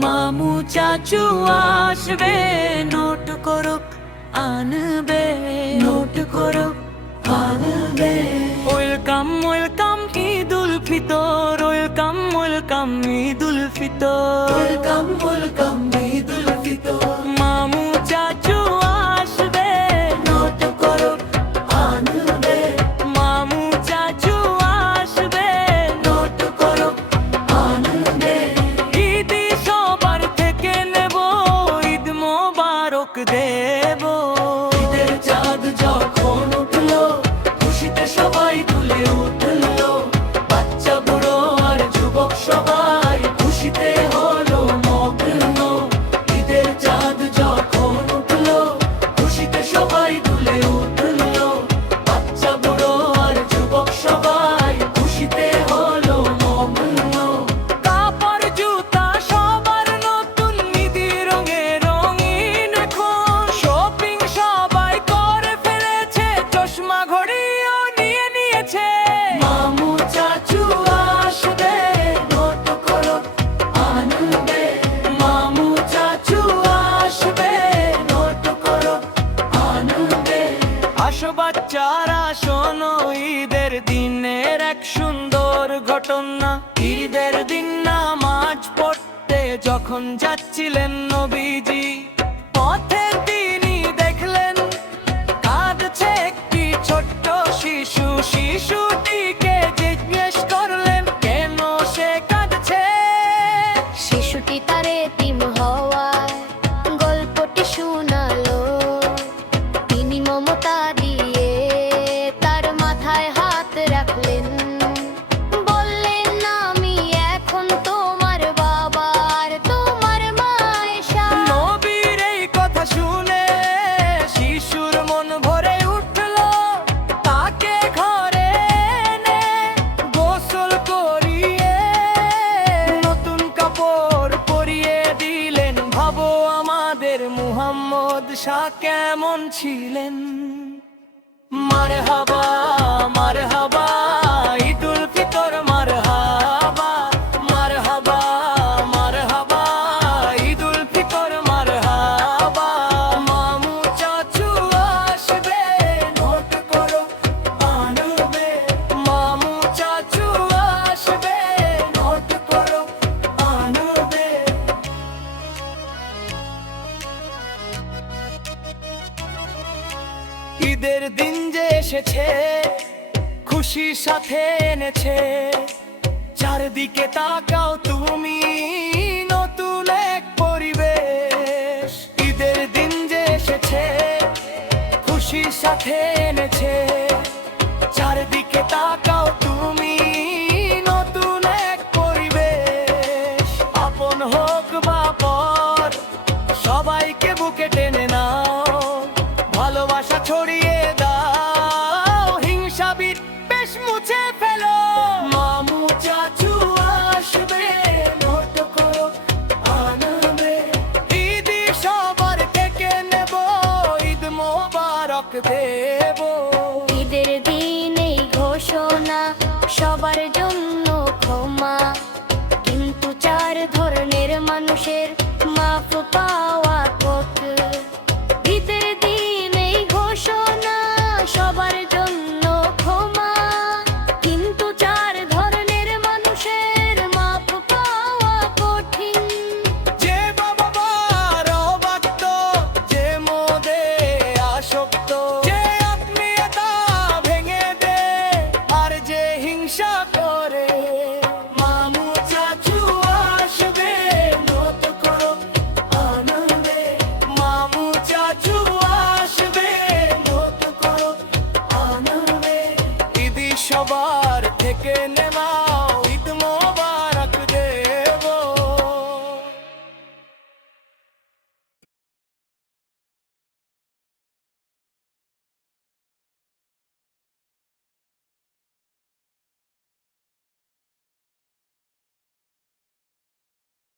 মামু চাচু আসবে, নোট করুক আনবে, নোট করুক আনবে। ওয়েলকাম ওয়েলকাম ঈদুল ফিতর, ওয়েলকাম ওয়েলকাম ঈদুল ফিতর, ওয়েলকাম ওয়েলকাম ঈদুল ফিতর। মামু চাচু আসবে, নোট করুক আনবে। মামু চাচু আসবে, নোট করুক আনবে। ঈদি সবার থেকে নেব, ঈদ মোবারক দেব। ঈদের চাঁদ যখন উঠলো, খুশিতে সবাই দুলে উঠলো। বাচ্চা বুড়ো আর যুবক সবাই খুশিতে হলো মগ্ন। ঈদের চাঁদ যখন উঠলো, খুশিতে সবাই দুলে উঠলো। বাচ্চা বুড়ো আর যুবক সবাই খুশিতে হলো মগ্ন। কাপড় জুতা সবার নতুন, ঈদি রঙে রঙিন এখন। শপিং সবাই করে ফেলেছে, চশমা ঘড়িও নিয়ে নিয়েছে। মামু চাচু আসবে, নোট করুক আনবে। মামু চাচু আসবে, নোট করুক আনবে। আসো বাচ্চারা শোনো, ঈদের দিনের এক সুন্দর ঘটনা। ঈদের দিন নামাজ পড়তে যখন যাচ্ছিলেন নবীজি, পথে তিনি দেখলেন কাঁদছে একটি ছোট্ট শিশু। শিশুটিকে জিজ্ঞেস করলেন কেন সে কাঁদছে। শিশুটি তার এতিম হওয়ায় গল্পটি শোনালো। তিনি মমতা দিয়ে তার মাথায় হাত রাখলেন, বললেন আমি এখন তোমার বাবা আর তোমার মায়েশা। নবীর এই কথা শুনে শিশুর মন ভরে উঠলো। তাকে ঘরে এনে গোসল করিয়ে নতুন কাপড় পরিয়ে দিলেন। ভাবো আমাদের মুহাম্মদ শাহ কেমন ছিলেন। মারহাবা মারহাবা ঈদুল ফিতর, মারহাবা মারহাবা মারহাবা ঈদুল ফিতর, মারহাবা। মামু চাচু আসবে, নোট করুক আনবে। মামু চাচু আসবে, নোট করুক আনবে। ঈদের দিন যে এসেছে, খুশির সাথে এনেছে। চারদিকে তাকাও তুমি, নতুন এক পরিবেশ। ঈদের দিন যে এসেছে, খুশির সাথে এনেছে। চারদিকে তাকাও তুমি, নতুন এক পরিবেশ। আপন হোক বা পর, সবাইকে বুকে টেনে নাও। ভালোবাসা ছড়িয়ে দাও, হিংসা বিদ্বেষ মুছে ফেলো। মামু চাচু আসবে, নোট করুক আনবে। ঈদি সবার থেকে নেব, ঈদ মোবারক দেব। ঈদের দিন এই ঘোষণা সবার জন্য ক্ষমা, কিন্তু চার ধরনের মানুষের মাফ পাওয়া